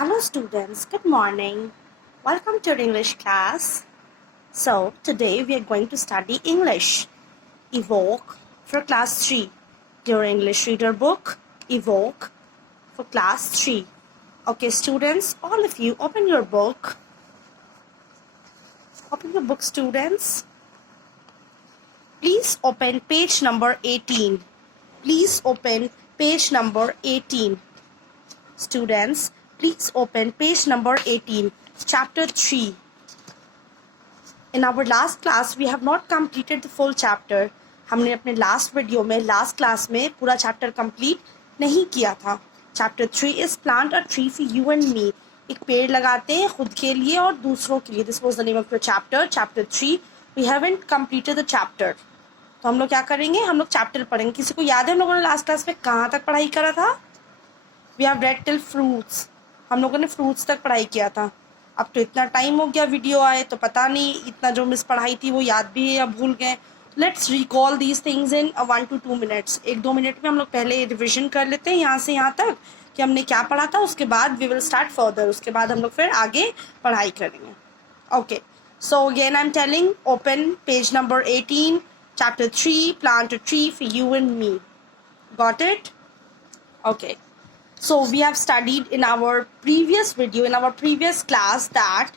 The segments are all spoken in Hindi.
Hello students, good morning. Welcome to our English class. So today we are going to study English. Evoke for class 3. Your English reader book, Evoke for class 3. Okay students, all of you open your book. Open your book students. Please open page number 18. Please open page number 18. Students, please open page number 18, chapter 3. In our last class, we have not completed the full chapter. हमने अपने last video में, last class में पूरा chapter complete नहीं किया था. Chapter 3 is plant a tree for you and me. एक पेड़ लगाते हैं खुद के लिए और दूसरों के लिए. This was the name of the chapter, chapter 3. We haven't completed the chapter. तो हम लोग क्या करेंगे? हम लोग chapter पढ़ेंगे. किसी को याद है हम लोगों ने last class में कहाँ तक पढ़ाई करा था? We have read till fruits. हम लोगों ने फ्रूट्स तक पढ़ाई किया था. अब तो इतना टाइम हो गया वीडियो आए तो पता नहीं इतना जो मिस पढ़ाई थी वो याद भी है या भूल गए. Let's recall these things in 1 to 2 minutes. 1-2 minute में हम लोग पहले रिविजन कर लेते हैं यहाँ से यहाँ तक कि हमने क्या पढ़ा था. उसके बाद वी विल स्टार्ट फर्दर. उसके बाद हम लोग फिर आगे पढ़ाई करेंगे. Okay, so again I am telling, open page number 18, chapter 3, plant a tree for you and me. Got it? Okay. So we have studied in our previous video, in our previous class, that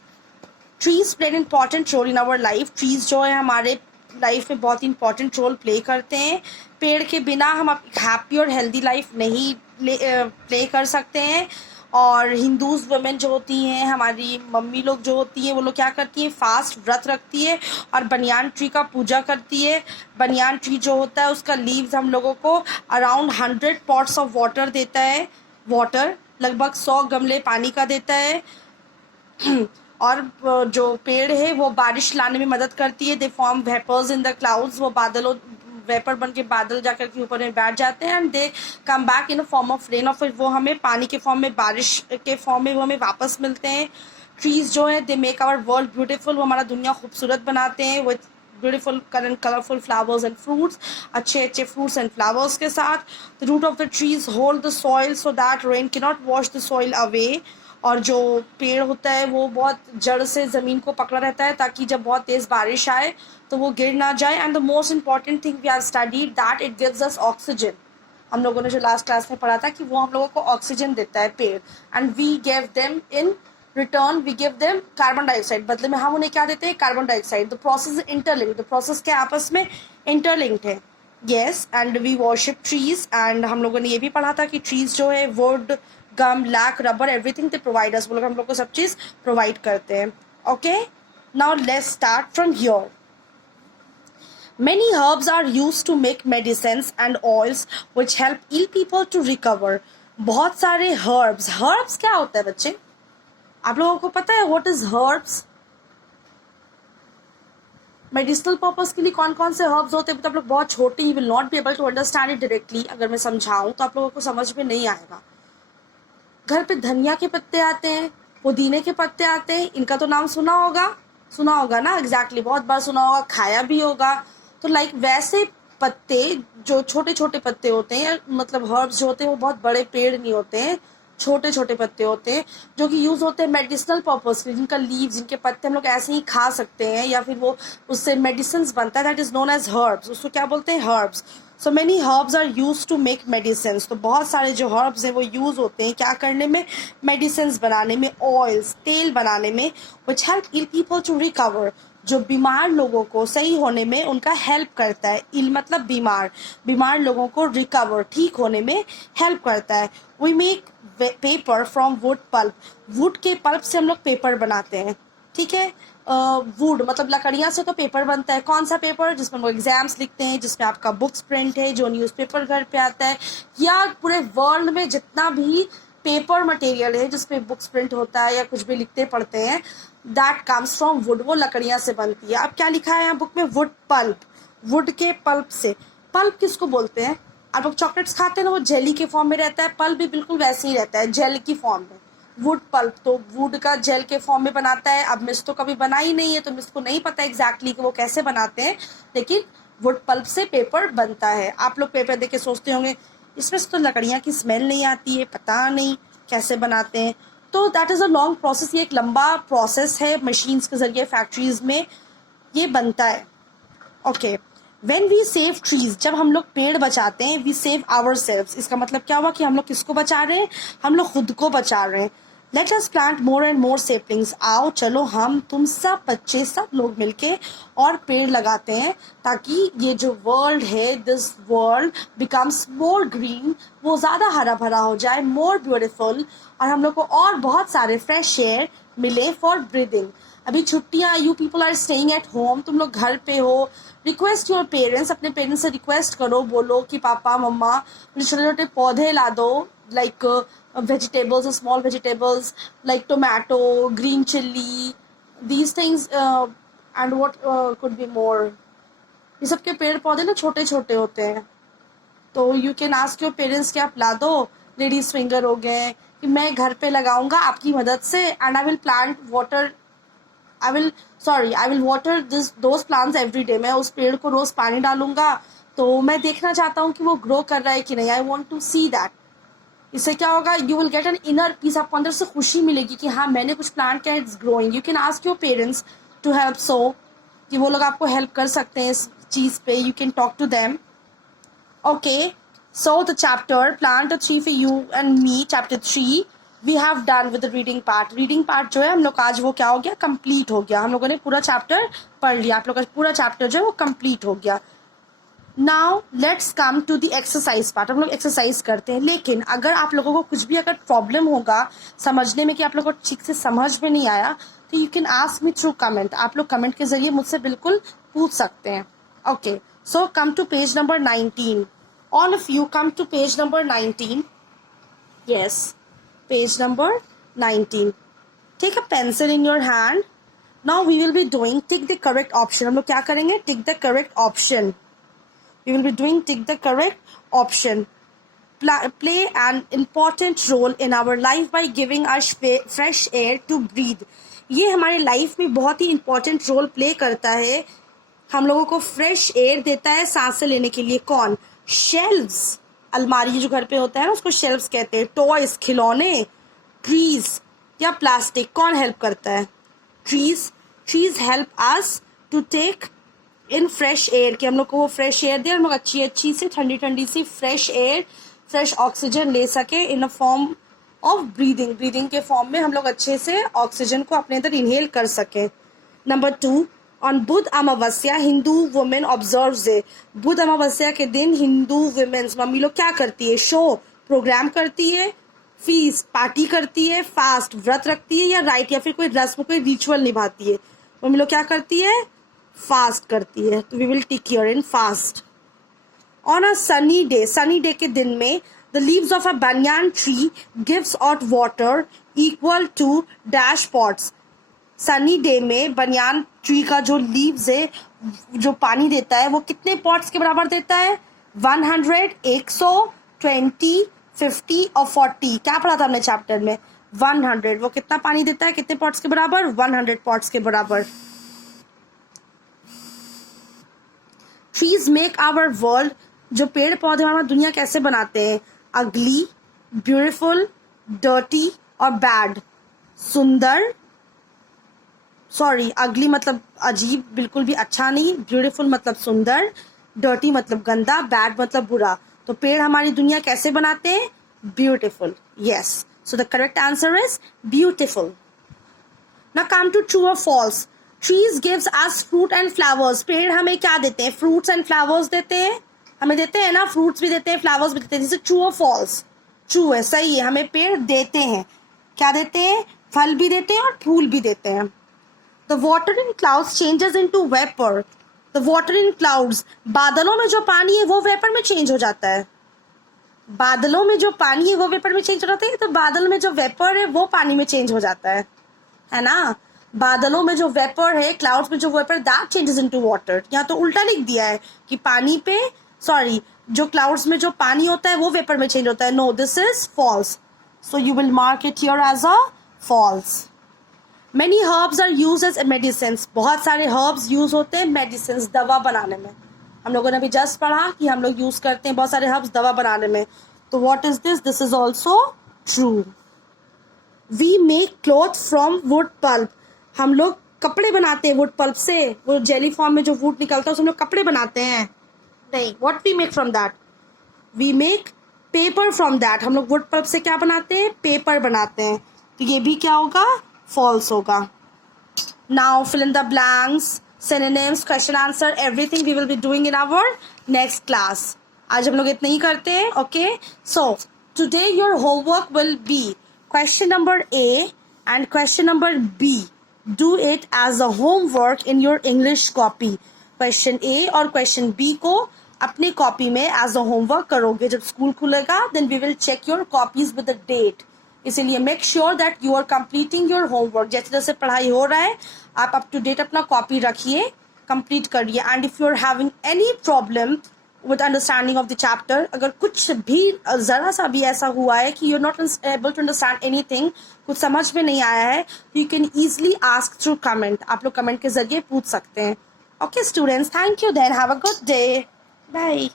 trees play an important role in our life. Trees जो है हमारे लाइफ में बहुत इंपॉर्टेंट रोल प्ले करते हैं. पेड़ के बिना हम हैप्पी और हेल्दी लाइफ नहीं प्ले कर सकते हैं. और हिंदूज वुमेन जो होती हैं, हमारी मम्मी लोग जो होती हैं, वो लोग क्या करती हैं? फास्ट व्रत रखती है और बनियान ट्री का पूजा करती है. बनियान ट्री जो होता है उसका लीव्स हम लोगों को अराउंड 100 पॉट्स ऑफ वाटर देता है. वाटर लगभग 100 गमले पानी का देता है. और जो पेड़ है वो बारिश लाने में मदद करती है. They form vapours in the clouds. वो बादलों वेपर बन के बादल जाकर के ऊपर में बैठ जाते हैं. And they come back in a form of rain. और फिर वो हमें पानी के फॉर्म में, बारिश के फॉर्म में वो हमें वापस मिलते हैं. ट्रीज जो है they make our world beautiful. वो हमारा दुनिया खूबसूरत बनाते हैं with beautiful colourful flowers and fruits. अच्छे अच्छे फ्रूट्स एंड फ्लावर्स के साथ. The root of the trees hold the soil so that rain can not wash the soil away. और जो पेड़ होता है वो बहुत जड़ से ज़मीन को पकड़ा रहता है ताकि जब बहुत तेज़ बारिश आए तो वो गिर ना जाए. And the most important thing we have studied that it gives us oxygen. हम लोगों ने जो लास्ट क्लास में पढ़ा था कि वो हम लोगों को ऑक्सीजन देता है पेड़. And we give them in return, we give them carbon dioxide. बदले में हम उन्हें क्या देते हैं? Carbon dioxide. The process is interlinked. The process के आपस में इंटरलिंक्ड है. Yes, and we worship trees. And हम लोगों ने ये भी पढ़ा था कि ट्रीज जो है wood, gum, lac, rubber, everything they provide us. वो लोग हम लोग को सब चीज़ प्रोवाइड करते हैं. Okay, now let's start from here. Many herbs are used to make medicines and oils which help ill people to recover. बहुत सारे herbs. Herbs क्या होता है बच्चे? आप लोगों को पता है what is herbs? Medicinal purpose के लिए कौन कौन से हर्ब्स होते हैं? तो आप लोग बहुत छोटे, he will not be able to understand it directly. अगर मैं समझाऊं तो आप लोगों को समझ में नहीं आएगा. घर पे धनिया के पत्ते आते हैं, पुदीने के पत्ते आते हैं. इनका तो नाम सुना होगा ना? एग्जैक्टली, बहुत बार सुना होगा, खाया भी होगा. तो लाइक वैसे पत्ते जो छोटे छोटे पत्ते होते हैं, मतलब हर्ब्स जो होते हैं वो बहुत बड़े पेड़ नहीं होते हैं, छोटे छोटे पत्ते होते हैं जो कि यूज़ होते हैं मेडिसिनल पर्पस के. जिनका लीव्स, जिनके पत्ते हम लोग ऐसे ही खा सकते हैं या फिर वो उससे मेडिसिन बनता है. That is known as herbs. उसको क्या बोलते हैं? Herbs. So many herbs are use to make medicine. तो बहुत सारे जो हर्ब्स हैं वो यूज़ होते हैं क्या करने में? मेडिसिन बनाने में, ऑयल्स, तेल बनाने में. Which help ill people to recover. जो बीमार लोगों को सही होने में उनका हेल्प करता है. इल मतलब बीमार. बीमार लोगों को रिकवर, ठीक होने में हेल्प करता है. We make paper from wood pulp. Wood के पल्प से हम लोग पेपर बनाते हैं. ठीक है, वुड मतलब लकड़ियाँ से तो पेपर बनता है. कौन सा पेपर? जिसमें हम लोग एग्जाम्स लिखते हैं, जिसमें आपका बुक्स प्रिंट है, जो न्यूज़पेपर घर पे आता है, या पूरे वर्ल्ड में जितना भी पेपर मटेरियल है जिसमें बुक्स प्रिंट होता है या कुछ भी लिखते पढ़ते हैं, दैट कम्स फ्रॉम वुड. वो लकड़ियाँ से बनती है. अब क्या लिखा है यहाँ बुक में? Would pulp. वुड के पल्प से. पल्प किसको बोलते हैं? आप लोग चॉकलेट्स खाते हैं ना, वो जेली के फॉर्म में रहता है. पल्प भी बिल्कुल वैसे ही रहता है, जेल की फॉर्म में. वुड पल्प तो वुड का जेल के फॉर्म में बनाता है. अब मिस तो कभी बना ही नहीं है तो मिस को नहीं पता एग्जैक्टली कि वो कैसे बनाते हैं, लेकिन वुड पल्प से पेपर बनता है. आप लोग पेपर देख के सोचते होंगे इसमें से तो लकड़ियाँ की स्मेल नहीं आती है, पता नहीं कैसे बनाते हैं. तो that is a long process, ये एक लंबा प्रोसेस है, मशीन्स के ज़रिए फैक्ट्रीज में ये बनता है. Okay, when we save trees, जब हम लोग पेड़ बचाते हैं, वी सेव आवर सेल्व्स. इसका मतलब क्या हुआ कि हम लोग किसको बचा रहे हैं, हम लोग खुद को बचा रहे हैं. Let us plant more and more saplings. आओ चलो हम तुम सब बच्चे सब लोग मिलके और पेड़ लगाते हैं, ताकि ये जो वर्ल्ड है, this world becomes more green, वो ज़्यादा हरा भरा हो जाए, मोर ब्यूटिफुल, और हम लोग को और बहुत सारे फ्रेश एयर मिले फॉर ब्रीदिंग. अभी छुट्टियाँ, you people are staying at home, तुम लोग घर पे हो. रिक्वेस्ट योर पेरेंट्स, अपने पेरेंट्स से रिक्वेस्ट करो, बोलो कि पापा मम्मा मुझे छोटे छोटे पौधे ला दो, like vegetables or small vegetables like tomato, green chili, these things, and what could be more. ये सब के पेड़ पौधे ना छोटे छोटे होते हैं, तो you can ask your parents कि आप ला दो. लेडीज फिंगर हो गए कि मैं घर पे लगाऊंगा आपकी मदद से, and I will plant water, I will water those plants every day. मैं उस पेड़ को रोज पानी डालूंगा, तो मैं देखना चाहता हूँ कि वो ग्रो कर रहा है कि नहीं. I want to see that. इससे क्या होगा, you will get an inner peace, आपको अंदर से खुशी मिलेगी कि हाँ मैंने कुछ प्लांट किया, it's growing. You can ask your parents to help, so कि वो लोग आपको हेल्प कर सकते हैं इस चीज़ पे. You can talk to them. Okay, so the chapter plant a tree for you and me, chapter 3 we have done with the reading part. Reading part जो है हम लोग आज वो क्या हो गया, कंप्लीट हो गया. हम लोगों ने पूरा चैप्टर पढ़ लिया, आप लोग का पूरा चैप्टर जो है वो कंप्लीट हो गया. Now let's come to the exercise part. हम लोग एक्सरसाइज करते हैं, लेकिन अगर आप लोगों को कुछ भी अगर प्रॉब्लम होगा समझने में, कि आप लोगों को ठीक से समझ में नहीं आया, तो you can ask me through comment. आप लोग कमेंट के जरिए मुझसे बिल्कुल पूछ सकते हैं. Okay, so come to page number 19. All of you come to page number 19. Yes, page number 19. Take a pencil in your hand. Now we will be doing tick the correct option. हम लोग क्या करेंगे, tick the correct option. We will be doing tick the correct option. Play an important role in our life by giving us fresh air to breathe. ये हमारे लाइफ में बहुत ही important रोल प्ले करता है, हम लोगों को फ्रेश एयर देता है सांसें लेने के लिए. कौन, शेल्व्स, अलमारी जो घर पे होता है ना उसको शेल्व्स कहते हैं. टॉयज, खिलौने, ट्रीज या प्लास्टिक, कौन हेल्प करता है, trees. Trees help us to take in fresh air, कि हम लोग को वो फ्रेश एयर दे, हम लोग अच्छी सी ठंडी ठंडी सी फ्रेश एयर, फ्रेश ऑक्सीजन ले सके in a form of breathing. Breathing के फॉर्म में हम लोग अच्छे से ऑक्सीजन को अपने अंदर इनहेल कर सके. Number 2, on Budh Amavasya Hindu women observes day. बुध अमावस्या के दिन हिंदू वुमेन्स, मम्मी लोग क्या करती है, शो प्रोग्राम करती है, फीस्ट पार्टी करती है, फास्ट व्रत रखती है, या राइट या फिर कोई रस्म कोई रिचुअल निभाती है. मम्मी लोग क्या करती है, फास्ट करती है. तो we will tick here in fast. On a sunny day के दिन में the leaves of a banyan tree gives out water equal to dash pots. Sunny day में बनियान ट्री का जो लीव्स है जो पानी देता है वो कितने पॉट्स के बराबर देता है, 100, 120, 50 और 40. क्या पढ़ा था हमने चैप्टर में, 100. वो कितना पानी देता है, कितने पॉट्स के बराबर, 100 पॉट्स के बराबर. ट्रीज मेक आवर वर्ल्ड, जो पेड़ पौधे हमारा दुनिया कैसे बनाते हैं, अगली, ब्यूटिफुल, डर्टी और बैड. सुंदर, सॉरी अगली मतलब अजीब, बिल्कुल भी अच्छा नहीं, ब्यूटिफुल मतलब सुंदर, डर्टी मतलब गंदा, बैड मतलब बुरा. तो पेड़ हमारी दुनिया कैसे बनाते हैं, beautiful. Yes, so the correct answer is beautiful. Now come to true और false. Trees gives us fruit and flowers. पेड़ हमें क्या देते हैं, फ्रूट्स एंड फ्लावर्स देते हैं, हमें देते हैं ना, फ्रूट्स भी देते हैं फ्लावर्स भी देते हैं. जैसे ट्रू और फॉल्स, ट्रू है, सही है, हमें पेड़ देते हैं, क्या देते हैं, फल भी देते हैं और फूल भी देते हैं. The water in clouds changes into vapour. The water in clouds, बादलों में जो पानी है वो वेपर में चेंज हो जाता है. बादलों में जो पानी है वो वेपर में चेंज हो जाता है, तो बादल में जो वेपर है वो पानी में चेंज हो जाता है ना. बादलों में जो वेपर है, क्लाउड्स में जो vapour, that changes into water. यहाँ तो उल्टा लिख दिया है कि पानी पे, सॉरी, जो क्लाउड्स में जो पानी होता है वो वेपर में चेंज होता है. No, this is false. So you will mark it here as a false. Many herbs are use as medicines. बहुत सारे हर्ब्स यूज होते हैं मेडिसिन्स, दवा बनाने में. हम लोगों ने अभी जस्ट पढ़ा कि हम लोग यूज करते हैं बहुत सारे हर्ब्स दवा बनाने में. तो what is this, this is also true. We make cloth from wood pulp, हम लोग कपड़े बनाते हैं वुड पल्प से, वो जेली फॉर्म में जो वुड निकलता है उससे हम लोग कपड़े बनाते हैं। नहीं, what we make from that, we make paper from that, हम लोग वुड पल्प से क्या बनाते हैं, पेपर बनाते हैं। तो ये भी क्या होगा, फॉल्स होगा। Now fill in the blanks, synonyms, question answer, everything we will be doing in our next class. आज हम लोग इतना ही करते हैं, okay? So today your homework will be question number A and question number B. Do it as a homework in your English copy. Question A और question B को अपने कॉपी में एज अ होमवर्क करोगे। जब स्कूल खुलेगा then we will check your copies with the date. इसीलिए make sure that you are completing your homework. जैसे जैसे पढ़ाई हो रहा है आप अप टू डेट अपना कॉपी रखिए, कंप्लीट करिए। And if you are having any problem with understanding of the chapter, अगर कुछ भी ज़रा सा भी ऐसा हुआ है कि you are not able to understand anything, कुछ समझ में नहीं आया है, you can easily ask through comment, आप लोग कमेंट के जरिए पूछ सकते हैं। Okay students, thank you, then have a good day, bye.